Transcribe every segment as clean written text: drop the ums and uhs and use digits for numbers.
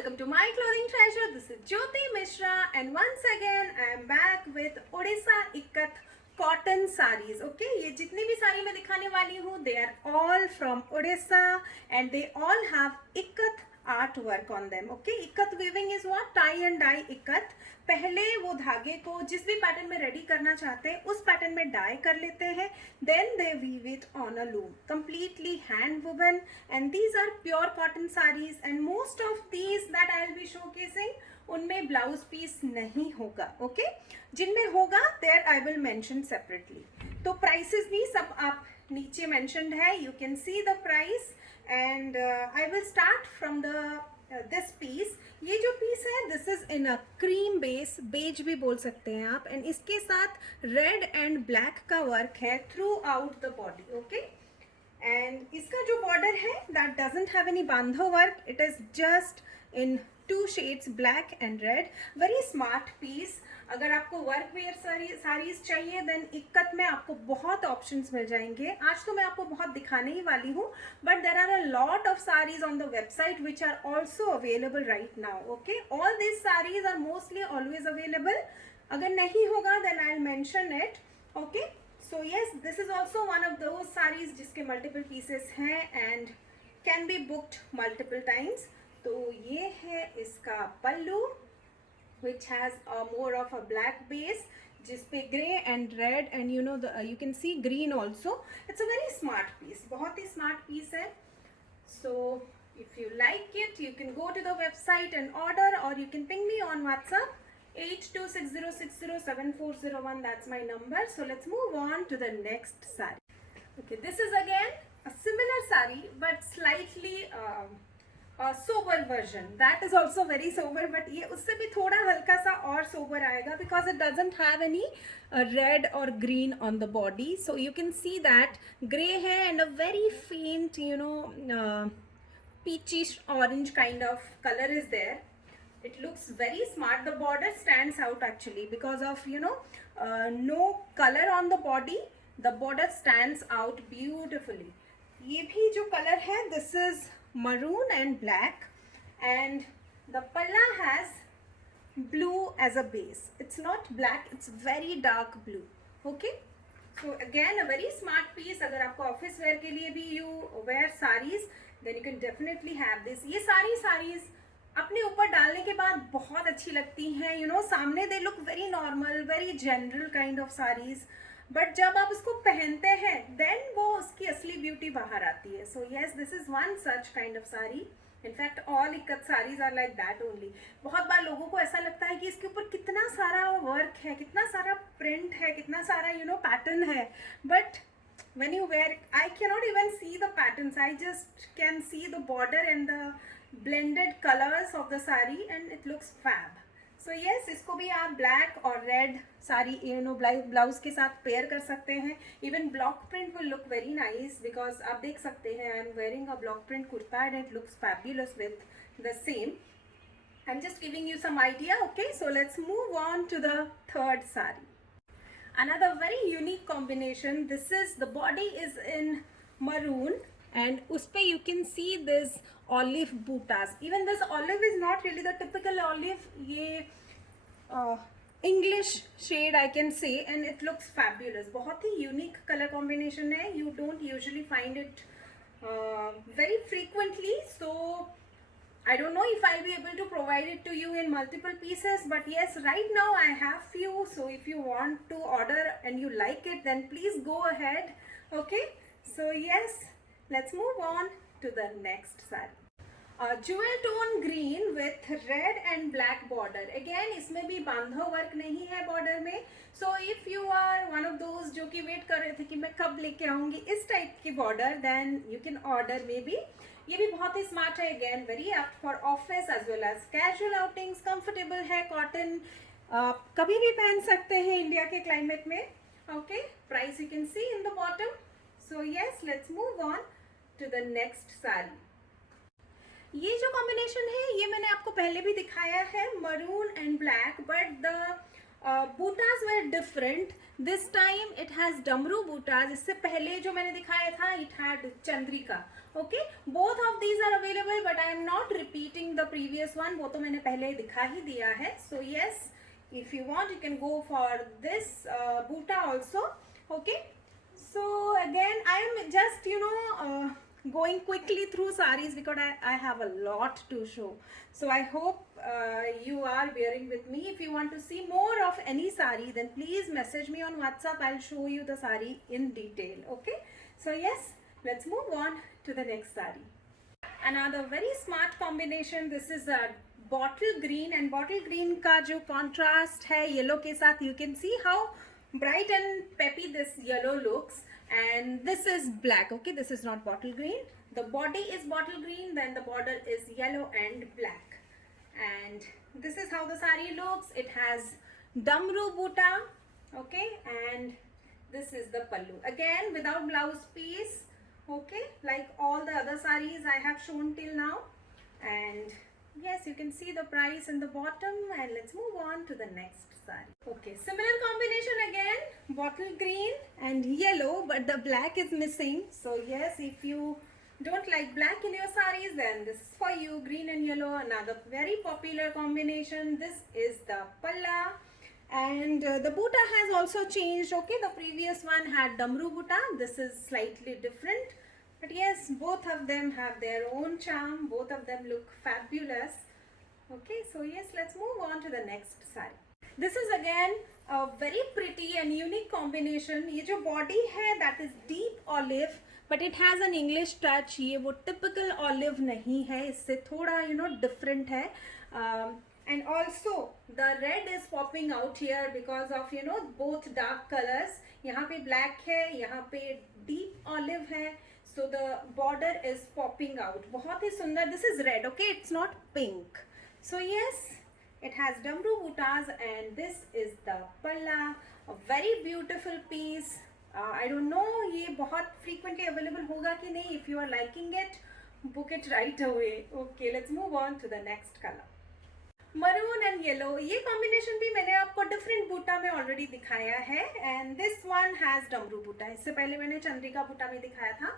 welcome to my clothing treasure. This is Jyoti Mishra and once again I am back with Odisha Ikat cotton sarees. Okay, ये जितनी भी साड़ी मैं दिखाने वाली हूँ they are all from Odisha and they all have ikat artwork on them. Okay, ikat weaving is what? Tie and dye ikat. पहले वो धागे को जिस भी पैटर्न में रेडी करना चाहते हैं उस पैटर्न में डाई कर लेते हैं, then they weave it on a loom, completely hand woven, and these are pure cotton sarees and most of these that I will be showcasing उनमें ब्लाउज पीस नहीं होगा. ओके, जिनमें होगा there I will mention separately. तो prices भी सब आप नीचे मेंशनड है, you can see the price and I will start from the this piece. ये जो पीस है this is in a cream base, beige भी बोल सकते हैं आप, एंड इसके साथ रेड एंड ब्लैक का वर्क है throughout the body. Okay, and इसका जो बॉर्डर है दैट डजंट हैव एनी बांधो work, it is just in two shades black and red. Very smart piece. अगर आपको वर्क वेयर साड़ीज चाहिए देन इक्कत में आपको बहुत ऑप्शंस मिल जाएंगे. आज तो मैं आपको बहुत दिखाने ही वाली हूँ, but there are a lot of saris on the website which are also available right now. Okay, all this saris are mostly always available. अगर नहीं होगा then I will mention it. Okay, so yes, this is also one of those saris जिसके multiple pieces हैं and can be booked multiple times. तो ये है इसका पल्लू which has a more of a black base जिस पे grey and red and you know the you can see green also. It's a very smart piece, बहुत ही smart piece है. So if you like it you can go to the website and order or you can ping me on WhatsApp 8260607401. That's my number. So let's move on to the next saree. Okay, this is again a similar saree but slightly sober version. That is also very sober, but ये उससे भी थोड़ा हल्का सा और sober आएगा because it doesn't have any red or green on the body. So you can see that grey है and a very faint, you know, peachish orange kind of color is there. It looks very smart. The border stands out actually because of, you know, no color on the body. The border stands out beautifully. ये भी जो color है this is maroon and black and the palla has blue as a base. It's not black, it's very dark blue. Okay, so again a very smart piece. अगर आपको office where के लिए भी you wear sarees then you can definitely have this. ये सारी sarees अपने ऊपर डालने के बाद बहुत अच्छी लगती हैं. You know, सामने they look very normal, very general kind of sarees, but जब आप उसको पहनते हैं देन वो उसकी असली ब्यूटी बाहर आती है. So yes, this is one such kind of sari. In fact all ikat saris are like that only. बहुत बार लोगों को ऐसा लगता है कि इसके ऊपर कितना सारा वर्क है, कितना सारा प्रिंट है, कितना सारा यू नो पैटर्न है, but when you wear I cannot even see the patterns. I just can see the border and the blended colors of the saree and it looks fab. So yes, इसको भी आप black और red sari you know blouse के साथ pair कर सकते हैं. Even block print will look very nice because आप देख सकते हैं I am wearing a block print kurta and it looks fabulous with the same. I am just giving you some idea. Okay, so let's move on to the third sari. Another very unique combination. This is the body is in maroon and uspe you can see this olive bootas. Even this olive is not really the typical olive. Ye English shade I can say and it looks fabulous. बहुत ही unique color combination है. You don't usually find it very frequently. So I don't know if I'll be able to provide it to you in multiple pieces, but yes, right now I have few. So if you want to order and you like it, then please go ahead. Okay, so yes, let's move on to the next saree. Jewel tone green with red and black border. Again, इसमें भी बांधो work नहीं है border में. So if you are one of those जो कि wait कर रहे थे कि मैं कब लेके आऊँगी इस टाइप की border, then you can order maybe. ये भी बहुत ही स्मार्ट है. Again very apt for office as well as casual outings. Comfortable है, कॉटन कभी भी पहन सकते हैं इंडिया के क्लाइमेट में. Okay, price you can see in the bottom. So yes, let's move on to the next sari. ये जो कॉम्बिनेशन है ये मैंने आपको पहले भी दिखाया है, maroon and black, but the butas were different. This time it has damru butas. इससे पहले जो मैंने दिखाया था it had chandrika. Okay, both of these are available but I am not repeating the previous one, वो तो मैंने पहले दिखा ही दिया है. So yes, if you want, you can go for this buta also. Okay. So again, I am just going quickly through sarees because I have a lot to show. So I hope you are bearing with me. If you want to see more of any saree, then please message me on WhatsApp. I'll show you the saree in detail. Okay. So yes, let's move on to the next saree. Another very smart combination. This is a bottle green, and bottle green का जो contrast है yellow के साथ, you can see how bright and peppy this yellow looks. And this is black. Okay, this is not bottle green. The body is bottle green, then the border is yellow and black. And this is how the saree looks. It has damru buta. Okay, and this is the pallu. Again, without blouse piece. Okay, like all the other sarees I have shown till now. And yes, you can see the price in the bottom. And let's move on to the next saree. Okay, similar combination again, bottle green and yellow, but the black is missing. So yes, if you don't like black in your sarees, then this is for you. Green and yellow, another very popular combination. This is the palla. And the buta has also changed. Okay, the previous one had damru buta. This is slightly different, but yes, both of them have their own charm. Both of them look fabulous. Okay, so yes, let's move on to the next saree. This is again a very pretty and unique combination. ये जो body है, that is deep olive, but it has an English touch. ये वो typical olive नहीं है, इससे थोड़ा different है. And also the red is popping out here because of both dark colors. यहाँ पे black है, यहाँ पे deep olive है. So the border is popping out. बहुत ही सुंदर. This is red. Okay, it's not pink. So yes, it has damru butas, and this is the palla. A very beautiful piece. I don't know ये बहुत frequently available होगा कि नहीं. If you are liking it, book it right away. Okay, let's move on to the next color. Maroon and yellow, ये combination भी मैंने आपको different बूटा में ऑलरेडी दिखाया है. एंड दिस वन हैज डमरू बूटा. इससे पहले मैंने चंद्रिका बूटा में दिखाया था.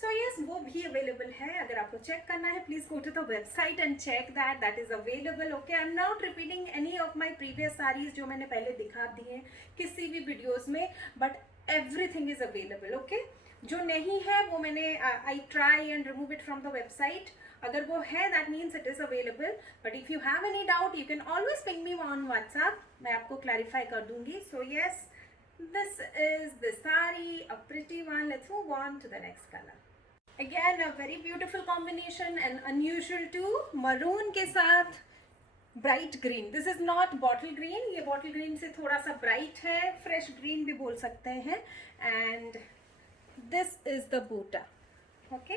सो यस, वो भी अवेलेबल है. अगर आपको चेक करना है, please go to the website and check that is available. Okay, I am not repeating any of my previous saris जो मैंने पहले दिखा दी हैं किसी भी वीडियोज में, but everything is available. Okay, जो नहीं है वो मैंने I try and remove it from the website. अगर वो है, that means it is available. But if you have any doubt, you can always ping me on WhatsApp. मैं आपको क्लैरिफाई कर दूंगी. So yes, this is the sari, a pretty one. Let's move on to the next colour. Again a very beautiful combination and unusual too. Maroon के साथ bright green. This is not bottle green. ये bottle green से थोड़ा सा bright है, fresh green भी बोल सकते हैं. And this is the buta. Okay,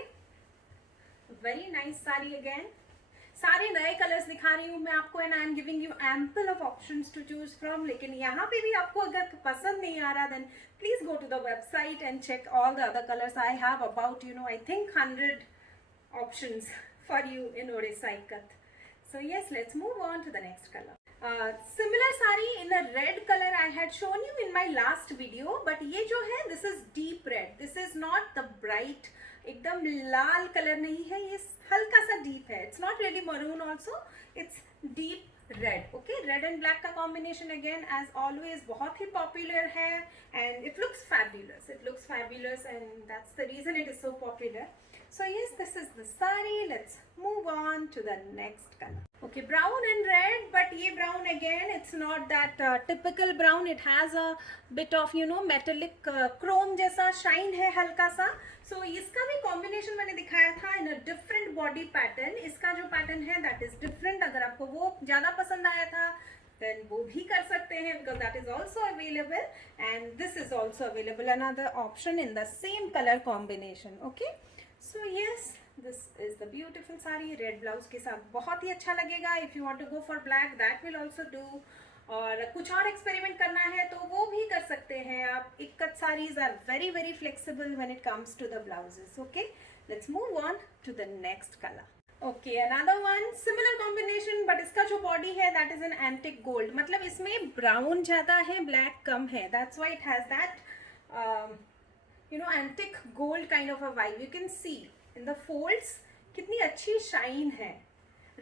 very nice sari. Again सारे नए कलर्स दिखा रही हूँ मैं आपको, and I am giving you ample of options to choose from. लेकिन यहाँ पे भी आपको अगर पसंद नहीं आ रहा, then please go to the website and check all the other colours. I have about I think 100 options for you in Odisha ikat. So yes, let's move on to the next color. Similar saree in a red color I had shown you in my last video, but ये जो है, this is deep red. This is not the bright, एकदम लाल colour नहीं है, ये हल्का सा deep है. It's not really maroon also, it's deep red. Okay, red and black का combination again as always बहुत ही popular है, and it looks fabulous. It looks fabulous, and that's the reason it is so popular. So yes, this is the saree. Let's move on to the next color. Okay, brown and red, but ये brown again, it's not that typical brown. It has a bit of metallic chrome जैसा shine है हल्का सा. So इसका भी combination मैंने दिखाया था in a different body pattern. इसका जो pattern है that is different. अगर आपको वो ज़्यादा पसंद आया था, then वो भी कर सकते हैं because that is also available, and this is also available, another option in the same color combination. Okay. So yes, this is the beautiful saree. Red blouse के साथ बहुत ही अच्छा लगेगा. If you want to go for black, that will also do. और कुछ और experiment करना है तो वो भी कर सकते हैं आप. Ikat sarees are very very flexible when it comes to the blouses. Okay, let's move on to the next color. Okay, another one similar combination, but इसका जो body है that is an antique gold. मतलब इसमें brown ज़्यादा है, black कम है. That's why it has that antique gold kind of a vibe. You can see in the folds कितनी अच्छी shine है.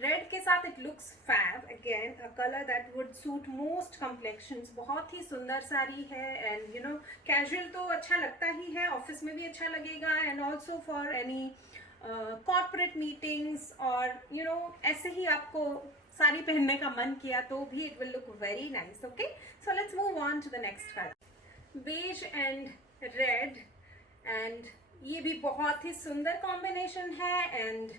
रेड के साथ it looks fab, again a colour that would suit most complexions. बहुत ही सुंदर साड़ी है एंड यू नो कैजुअल तो अच्छा लगता ही है, ऑफिस में भी अच्छा लगेगा and also for any corporate meetings और यू नो ऐसे ही आपको साड़ी पहनने का मन किया तो भी it will look very nice. Okay, so let's move on to the next colour, beige and red. And ये भी बहुत ही सुंदर कॉम्बिनेशन है एंड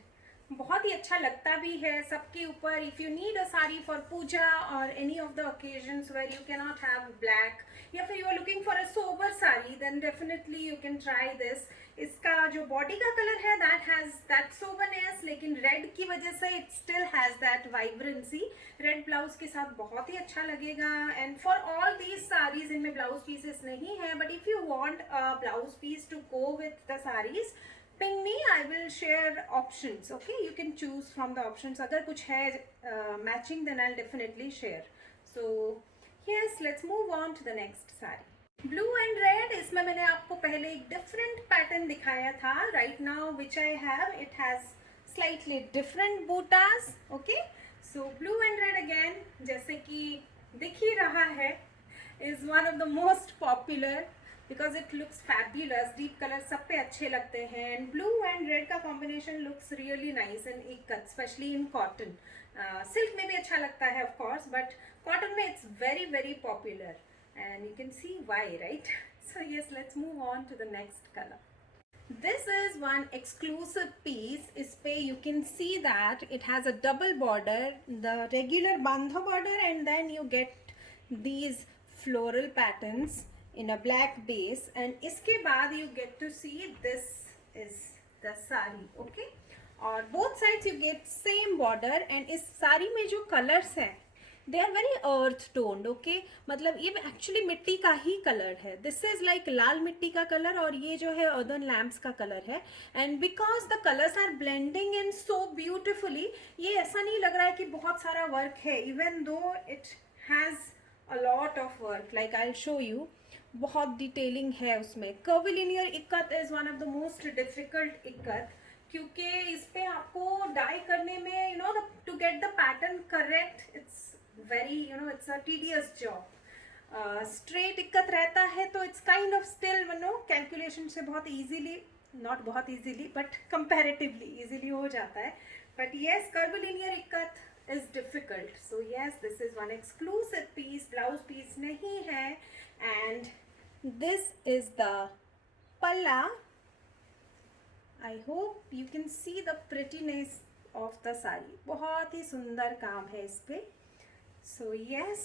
बहुत ही अच्छा लगता भी है सबके ऊपर. If you need a sari for puja or any of the occasions where you can not have black, या फिर you are looking for a sober sari, then definitely you can try this. इसका जो बॉडी का कलर है दैट हैज़ दैट सोबरनेस, लेकिन red की वजह से it still has that vibrancy. Red blouse के साथ बहुत ही अच्छा लगेगा. And for all these saris इनमें ब्लाउज पीसेस नहीं है, but if you want a blouse piece to go with the saris, ping me, I will share options. Okay, you can choose from the options. अगर कुछ है matching, then I'll definitely share. So yes, let's move on to the next saree. Blue and red, इसमें मैंने आपको पहले एक different pattern दिखाया था. Right now which I have, it has slightly different buttas. Okay, so blue and red again, जैसे कि दिख ही रहा है, is one of the most popular because it looks fabulous. Deep color सब पे अच्छे लगते हैं and blue and red का combination looks really nice in ikat, especially in cotton. Silk में भी अच्छा लगता है of course, but cotton में it's very very popular and you can see why, right? So yes, let's move on to the next color. This is one exclusive piece. इस पे you can see that it has a double border, the regular bandha border, and then you get these floral patterns in a black base, and इसके बाद you get to see this is the sari. Okay, और both sides you get same border, and इस साड़ी में जो colors हैं they are very earth toned. Okay, मतलब ये actually मिट्टी का ही कलर है. This is like लाल मिट्टी का कलर और ये जो है earthen lamps का कलर है. And because the colors are blending in so beautifully, ये ऐसा नहीं लग रहा है कि बहुत सारा work है, even though it has a lot of work. Like I'll show you, बहुत डिटेलिंग है उसमें. Curvilinear ikat is one of the most difficult ikat, क्योंकि इस पे आपको डाई करने में you know to get the pattern correct, it's very you know it's a tedious job. Straight ikat रहता है तो it's kind of still you know calculation से बहुत ईजीली, नॉट बहुत ईजीली बट कंपैरेटिवली ईजीली हो जाता है. But yes, curvilinear ikat is difficult. So yes, this is one exclusive piece, blouse piece नहीं है. And this is the palla. I hope you can see the prettiness of the saree. बहुत ही सुंदर काम है इस पे. So yes,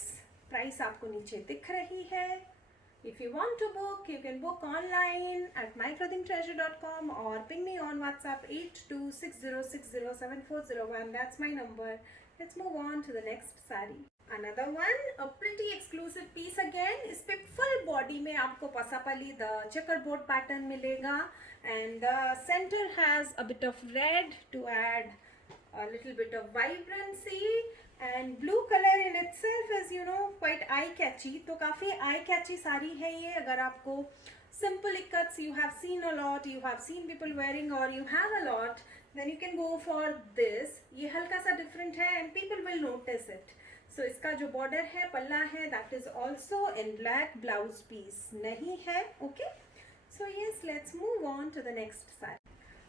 price आपको नीचे दिख रही है. If you want to book, you can book online at myclothingtreasure.com or ping me on WhatsApp 8260607401. That's my number. Let's move on to the next saree. Another one, a pretty exclusive piece again. इस पे full body में आपको pasapali the checkerboard pattern मिलेगा, and the center has a bit of red to add a little bit of vibrancy, and blue color in itself is you know quite eye catchy. तो काफ़ी eye catchy sari है ये. अगर आपको simple ikkats you have seen a lot, you have seen people wearing or you have a lot, then you can go for this. ये हल्का सा different है and people will notice it. So इसका जो border है, पल्ला है, that is also in black. Blouse piece नहीं है. Okay, so yes, let's move on to the next saree.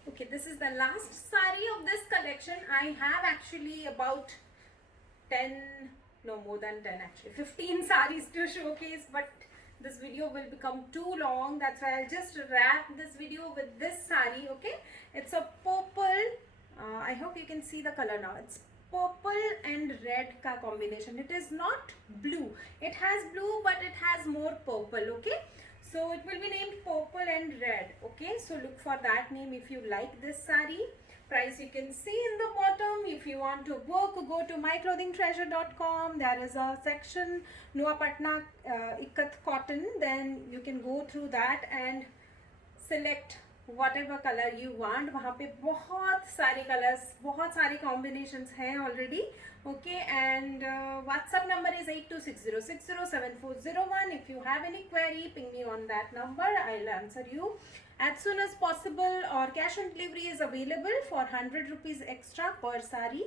Okay, this is the last saree of this collection. I have actually about 10, no more than 10 actually, 15 sarees to showcase, but this video will become too long. That's why I'll just wrap this video with this saree. Okay, it's a purple, I hope you can see the color now. It's purple and red ka combination. It is not blue, it has blue but it has more purple. Okay, so it will be named purple and red. Okay, so look for that name if you like this saree. Price you can see in the bottom. If you want to book, go to myclothingtreasure.com. There is a section Nuwa Patna Ikkat Cotton. Then you can go through that and select whatever color you want. वहाँ पे बहुत सारे colors, बहुत सारे combinations हैं already. Okay, and WhatsApp number is 8260607401. If you have any query, ping me on that number. I'll answer you as soon as possible. Or cash on delivery is available for 100 rupees extra per saree.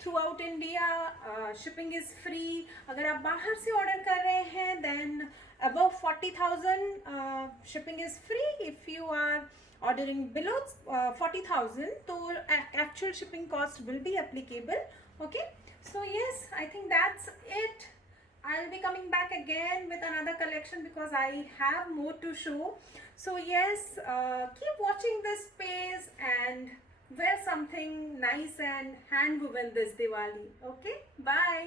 Through out India, shipping is free. अगर आप बाहर से order कर रहे हैं then above 40,000 shipping is free. If you are ordering below 40,000, so actual shipping cost will be applicable. Okay, so yes, I think that's it. I'll be coming back again with another collection because I have more to show. So yes, keep watching this space and wear something nice and hand woven this Diwali. Okay, bye.